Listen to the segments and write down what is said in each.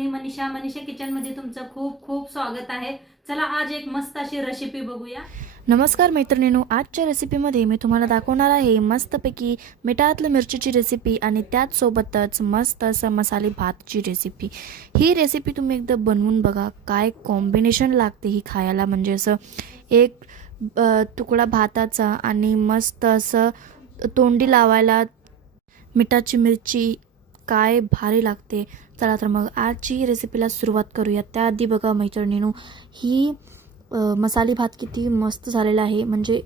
मी Manisha kitchen मध्ये तुमचं खूप खूप स्वागत आहे। चला आज एक मस्त अशी रेसिपी बघूया। नमस्कार मैत्रिणींनो, आजच्या रेसिपीमध्ये मी तुम्हाला दाखवणार आहे मस्तपैकी मिठातलं मिरचीची रेसिपी आणि त्याच सोबतच मस्त असं मसाले भातची रेसिपी। ही रेसिपी तुम्ही एकदा बनवून बघा, काय कॉम्बिनेशन लागते ही खायला। म्हणजे असं एक तुकडा भाताचा आणि मस्त असं तोंडी लावायला मिठाची मिरची, काय भारी लागते। चला तर मग आजची ही रेसिपीला सुरुवात करूया। त्याआधी बघा मैत्रिणींनो, ही मसाले भात किती मस्त झालेला आहे। म्हणजे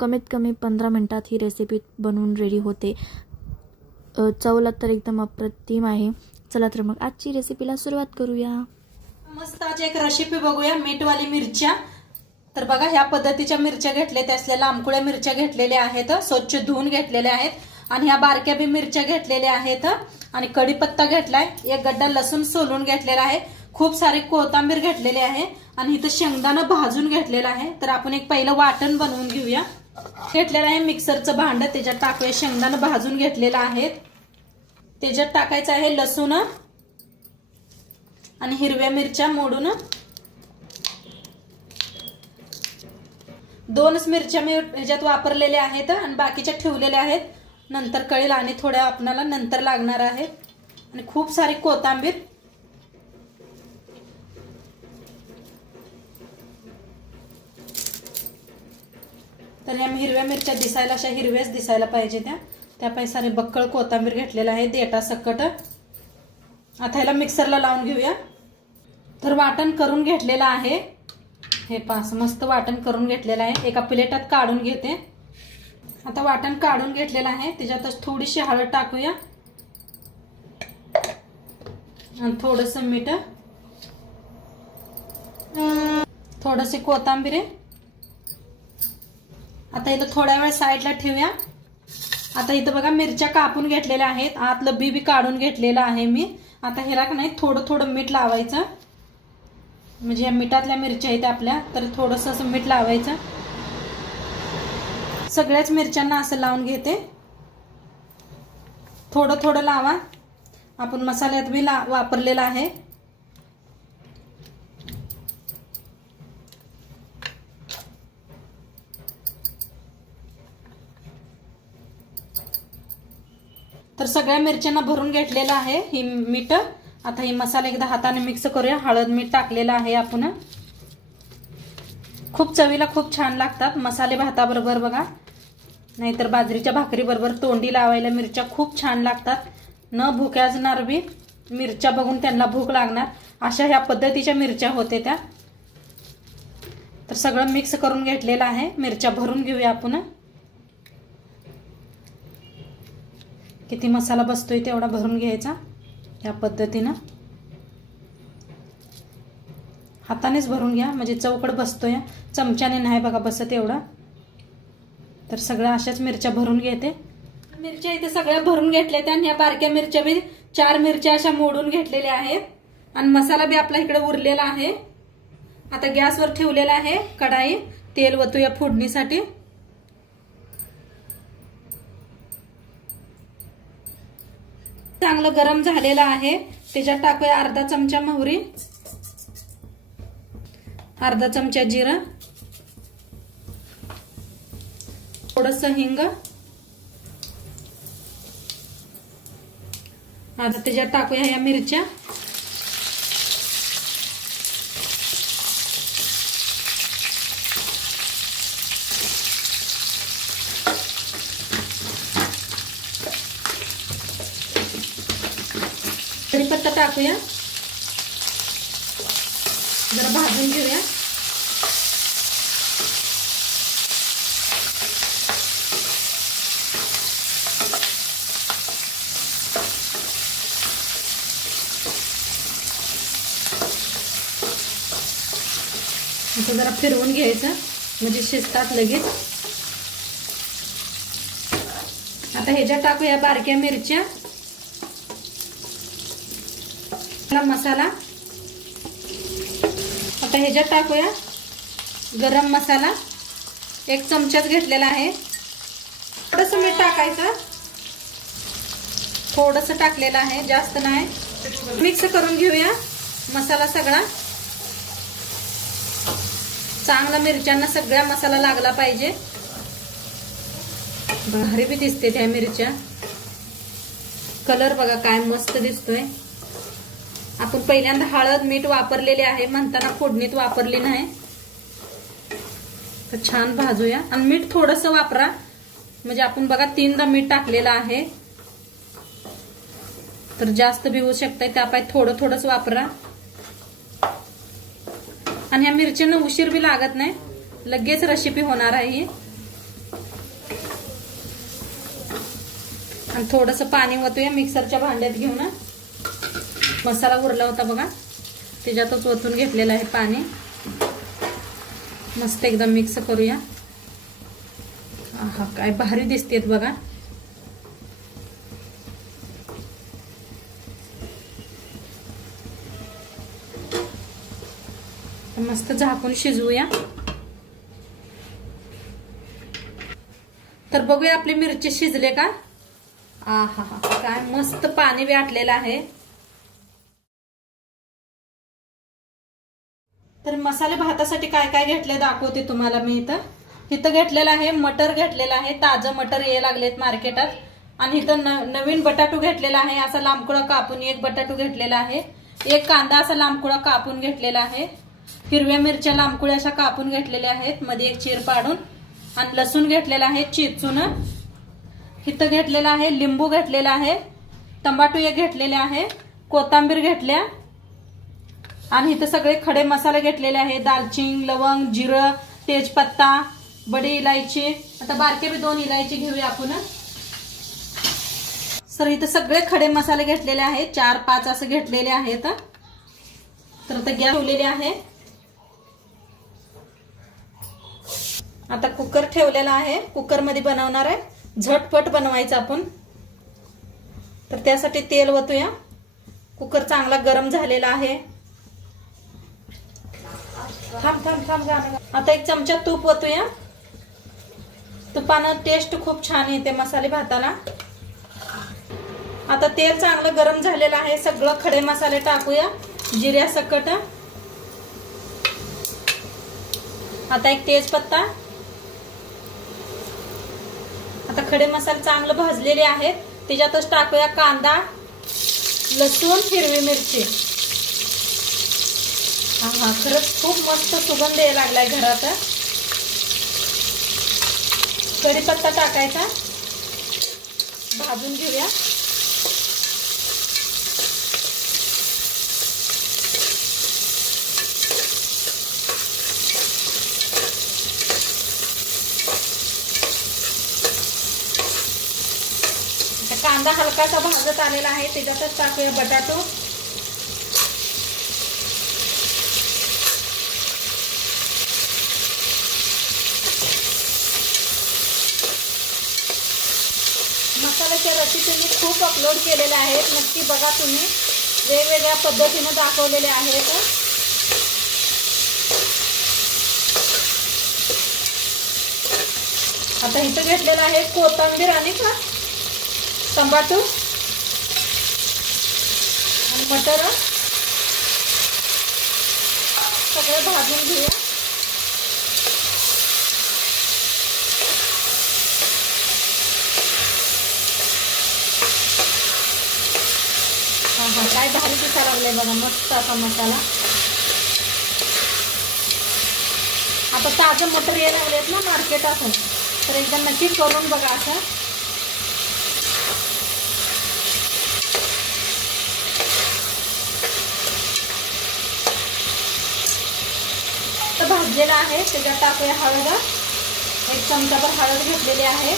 कमीत कमी 15 मिनिटात ही रेसिपी बनवून रेडी होते। चवला तर एकदम अप्रतिम आहे। चला तर मग आजची रेसिपीला सुरुवात करूया। मस्त आज एक रेसिपी बघूया मीठवाली मिरच्या। तर बघा ह्या पद्धतीच्या मिरच्या घेतलेल्या असलेल्या लांबकुळ्या मिरच्या घेतलेल्या आहेत, स्वच्छ धुवून घेतलेल्या आहेत। आणि ह्या बारक्या बी मिरच्या घेतलेल्या आहेत आणि कढीपत्ता घेतलाय, एक गड्डा लसूण सोलून घेतलेला आहे, खूप सारी कोथिंबीर घेतलेली आहे आणि इथं शेंगदाणा भाजून घेतलेला आहे। तर आपण एक पहिलं वाटण बनवून घेऊया। घेतलेलं आहे मिक्सरचं भांड, त्याच्यात टाकूया शेंगदाणा भाजून घेतलेला आहे, त्याच्यात टाकायचं आहे लसूण आणि हिरव्या मिरच्या मोडून। दोनच मिरच्या मी ह्याच्यात वापरलेल्या आहेत आणि बाकीच्या ठेवलेल्या आहेत, नंतर कळेल आणि थोड्या आपणाला नंतर लागणार आहेत। आणि खूप सारी कोथिंबीर, तर या हिरव्या मिरच्या दिसायला अशा हिरव्याच दिसायला पाहिजे त्यापाई सारे बक्कळ कोथिंबीर घेतलेला आहे देटा सकट। आता ह्याला मिक्सरला लावून घेऊया। तर वाटण करून घेतलेलं आहे, हे पास मस्त वाटण करून घेतलेलं आहे, एका प्लेटात काढून घेते। आता वाटण काढून घेतलेलं आहे, त्याच्यातच थोडीशी हळद टाकूया आणि थोडंसं मीठ, थोडीशी कोथिंबीर। आता इथं थोड्या वेळ साईडला ठेवूया। आता इथं बघा मिरच्या कापून घेतलेल्या आहेत, आतलं बी काढून घेतलेलं आहे मी। आता ह्याला का नाही थोडं थोडं मीठ लावायचं, म्हणजे या मिठातल्या मिरच्या आहेत आपल्या, तर थोडंसं असं मीठ लावायचं। सगळ्याच मिरच्यांना असं लावून घेते, थोडं थोडं लावा, आपण मसाल्यात बी वापरलेला आहे। तर सगळ्या मिरच्यांना भरून घेतलेला आहे ही मीठ। आता ही मसाला एकदा हाताने मिक्स करूया। हळद मीठ टाकलेलं आहे आपण, खूप चवीला खूप छान लागतात मसाले भाताबरोबर बघा, नाहीतर बाजरीच्या भाकरी बरोबर तोंडी लावायला मिरच्या खूप छान लागतात। न भुक्याजणार बी मिरच्या बघून त्यांना भूक लागणार, अशा ह्या पद्धतीच्या मिरच्या होते त्या। तर सगळं मिक्स करून घेतलेलं आहे, मिरच्या भरून घेऊया आपण। किती मसाला बसतोय तेवढा भरून घ्यायचा या पद्धतीनं, हातानेच भरून घ्या म्हणजे चौकड बसतोय, चमच्याने नाही बघा बसत एवढा। तर सगळ्या अशाच मिरच्या भरून घेते। मिरच्या इथे सगळ्या भरून घेतल्या त्या, ह्या बारक्या मिरच्या बी 4 मिरच्या अशा मोडून घेतलेल्या आहेत आणि मसाला बी आपला इकडे उरलेला आहे। आता गॅसवर ठेवलेला आहे कढाई, तेल ओतूया फोडणीसाठी। चांगलं गरम झालेलं आहे, त्याच्यात टाकूया अर्धा चमचा मोहरी, अर्धा चमचा जिरं, थोडंसं हिंग। आता त्याच्यात टाकूया या मिरच्या, कढीपत्ता टाकूया, जरा भाजून घेऊया। आता जरा फिरवून घ्यायचं म्हणजे शिजतात लगेच। आता ह्याच्यात टाकूया बारक्या मिरच्या, मसाला। आता ह्याच्यात टाकूया गरम मसाला, 1 चमचाच घेतलेला आहे, थोडंसं मीठ टाकायचं, थोडंसं टाकलेलं आहे, जास्त नाही। मिक्स करून घेऊया मसाला सगळा. चांगला मिरच्यांना सगळ्या मसाला लागला पाहिजे. भारी बी दिसते त्या मिरच्या. कलर बघा काय मस्त दिसतोय. आपण पहिल्यांदा हळद मीठ वापरलेले आहे, म्हणताना फोडणीत वापरली नाही. तर छान भाजूया. आणि मीठ थोडस वापरा, म्हणजे आपण बघा 3दा मीठ टाकलेलं आहे, तर जास्त बी होऊ शकतंय. त्यापाय थोडं थोडंच वापरा. आणि ह्या मिरच्यांना उशीर बी लागत नाही, लगेच रेसिपी होणार आहे. आणि थोडस पाणी ओतूया मिक्सरच्या भांड्यात घेऊन. मसाला उरला होता बघा, त्याच्यातच ओतून घेतलेलं आहे पाणी. मस्त एकदम मिक्स करूया. आहा काय भारी दिसतेत बघा. मस्त झाकून शिजवूया. तर बघूया आपली मिरची शिजले का. आहा काय मस्त पाणी वाटलेलं आहे. तर मसाले भातासाठी काय काय घेतले दाखवते तुम्हाला मी. इथं घेतलेलं आहे मटर घेतलेलं आहे, ताजं मटर ये लागलेत मार्केटात. आणि इथं नवीन बटाटू घेतलेला आहे, असा लांबकुळा कापून एक बटाटू घेतलेला आहे. एक कांदा असा लांबकुळा कापून घेतलेला आहे. हिरव्या मिरच्या लांबकुळ्या अशा कापून घेतलेल्या आहेत, मध्ये एक चीर पाडून. आणि लसूण घेतलेला आहे चिचून. इथं घेतलेला आहे लिंबू घेतलेला आहे, टमाटो एक घेतलेले आहे, कोथिंबीर घेतल्या. आणि इथं सगळे खडे मसाले घेतलेले आहे, दालचिनी, लवंग, जिरं, तेजपत्ता, बडी इलायची. आता बारके बी 2 इलायची घेऊया आपण. सर इथं सगळे खडे मसाले घेतलेले आहेत, 4-5 असे घेतलेले आहेत. तर आता गॅस ठेवलेले आहे. आता कुकर ठेवलेला आहे, कुकर मध्ये बनवणार आहे. झटपट बनवायचं आपण. तर त्यासाठी तेल ओतूया. कुकर चांगला गरम झालेला आहे. आता 1 चमचा तूप ओतूया. तुपानं टेस्ट खूप छान येते मसाले भाताला. आता तेल चांगलं गरम झालेलं आहे, सगळं खडे मसाले टाकूया जिऱ्यासकट. आता एक तेजपत्ता. आता खडे मसाले चांगले भाजलेले आहेत, त्याच्यातच टाकूया कांदा, लसूण, हिरवी मिरची. हा खरंच खूप मस्त सुगंध यायला लागलाय घरात. कढीपत्ता टाकायचा, भाजून घेऊया. कांदा हलकासा भाजत आलेला आहे, त्याच्यातच टाकूया बटाटो. मसाल्याच्या रेसिपी मी खूप अपलोड केलेल्या आहेत, नक्की बघा तुम्ही. वेगवेगळ्या पद्धतीने दाखवलेले आहेत. आता इथं घेतलेलं आहे कोथिंबीर आणि टमाटो आणि मटर. सगळं भाजून घेऊया. हा काय भारी दिसायला लागलाय बघा, मस्त असा मसाला. आता ताजं मटर यायला लागलेत ना मार्केटातून, तर एकदा नक्की करून बघा असं. भाजलेला आहे, त्याच्यात टाकूया हळद. 1 चमचाभर हळद घेतलेली आहे.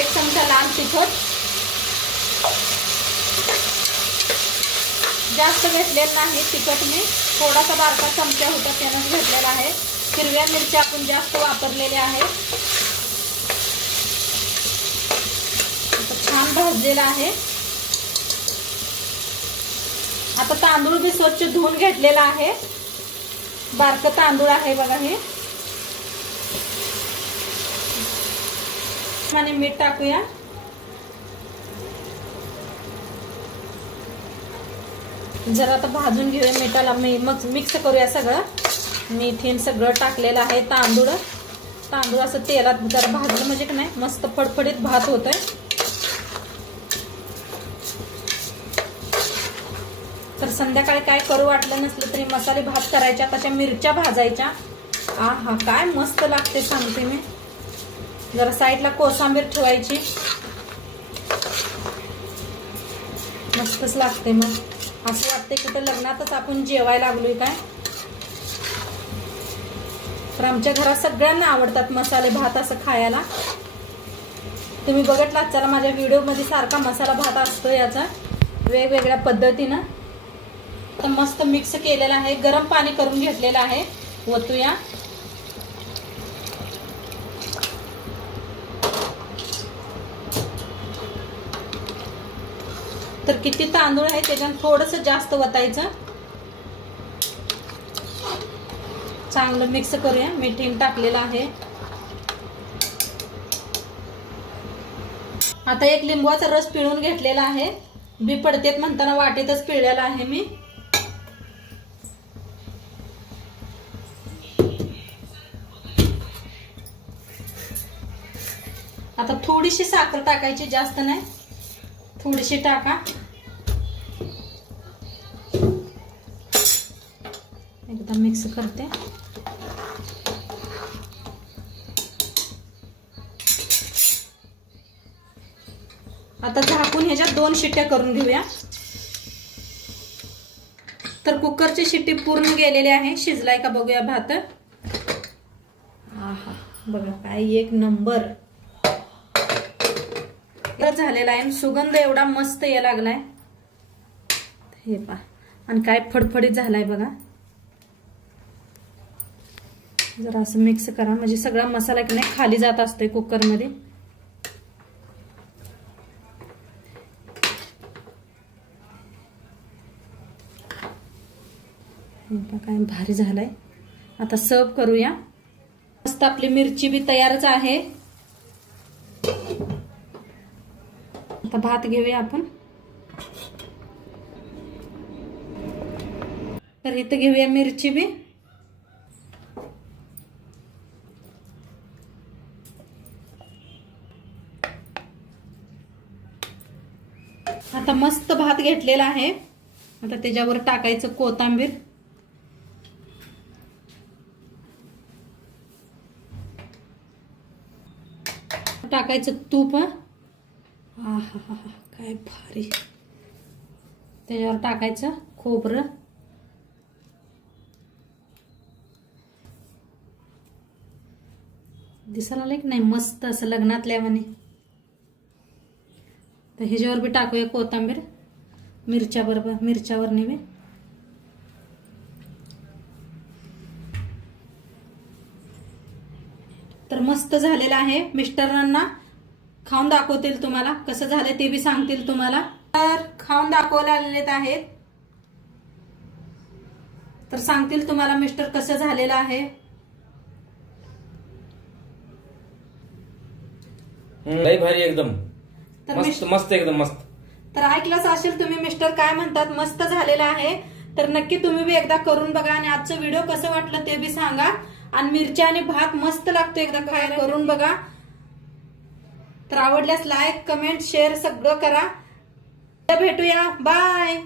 1 चमचा लाल तिखट. जास्त घेतलेलं नाही तिखट मी, थोडासा बारका चमचा होता त्यानंच घेतलेला आहे. हिरव्या मिरच्या आपण जास्त वापरलेल्या आहेत. छान भाजलेला आहे. आता तांदूळ बी स्वच्छ धुवून घेतलेला आहे, बारकं तांदूळ आहे बघा हे. आणि मीठ टाकूया. जरा आता भाजून घेऊया मिठाला, मग मिक्स करूया सगळं. मीठ सगळं टाकलेलं आहे. तांदूळ असं तेलात जरा भाजलं म्हणजे की नाही मस्त फडफडीत भात होतोय. तर संध्याकाळी काय करू वाटलं नसलं तरी मसाले भात करायच्या, तशा मिरच्या भाजायच्या. आहा काय मस्त लागते सांगते मी. जरा साईडला कोथिंबीर ठेवायची, मस्तच लागते. मग असं वाटते कुठं लग्नातच आपण जेवायला लागलोय काय. तर आमच्या घरात सगळ्यांना आवडतात मसाले भात असं खायला. तुम्ही बघितला चला माझ्या व्हिडिओ मध्ये सारखा मसाला भात असतो याचा वेगवेगळ्या पद्धतीनं. तर मस्त मिक्स केलेला आहे. गरम पाणी करून घेतलेलं आहे. ओतूया. तर किती तांदूळ आहे त्याच्यात थोडंसं जास्त वतायचं. चांगलं मिक्स करूया. मीठ टाकलेलं आहे. आता एक लिंबूचा रस पिळून घेतलेला आहे. बी पडतेत म्हणताना वाटेतच पिळलेला आहे मी. आता थोडीशी साखर टाकायची, जास्त नाही, थोडीशी टाका. एकदम मिक्स करते. आता झाकून ह्याच्यात 2 शिट्ट्या करून घेऊया. तर कुकरची शिट्टी पूर्ण गेलेली आहे. शिजलाय का बघूया भात. आहा बघा काय एक नंबर झालेला आहे. सुगंध एवढा मस्त यायला लागलाय. हे पहा आणि काय फडफडीत झालाय बघा. जरा असं मिक्स करा म्हणजे सगळा मसाला की नाही खाली जात असतोय कुकर मध्ये. काय भारी झालाय. आता सर्व करूया. मस्त आपली मिरची बी तयारच आहे. आता भात घेऊया आपण. तर इथं घेऊया मिरची बी. आता मस्त भात घेतलेला आहे. आता त्याच्यावर टाकायचं कोथिंबीर. टाकायचं तूप. आहा काय भारी. त्याच्यावर टाकायचं खोबरं. दिसायला आलं की नाही मस्त असं लग्नातल्या म्हणे. तर ह्याच्यावर बी टाकूया कोथिंबीर. मिरच्यावर बी. तर मस्त झालेला आहे. मिस्टरांना खाऊन दाखवतील तुम्हाला कसं झालं ते बी सांगतील तुम्हाला. तर खाऊन दाखवायला आलेले आहेत. तर सांगतील तुम्हाला मिस्टर कसं झालेलं आहे. लई भारी एकदम. तर मस्त मस्त एकदम मस्त. तर ऐकलंच असेल तुम्ही मिस्टर काय म्हणतात. मस्त झालेलं आहे. तर नक्की तुम्ही बी एकदा करून बघा आणि आजचं व्हिडिओ कसं वाटलं ते बी सांगा. आणि मिरच्या आणि भात मस्त लागतो. एकदा खायला करून बघा. तर आवडल्यास लाईक कमेंट शेअर सगळं करा. भेटूया. बाय.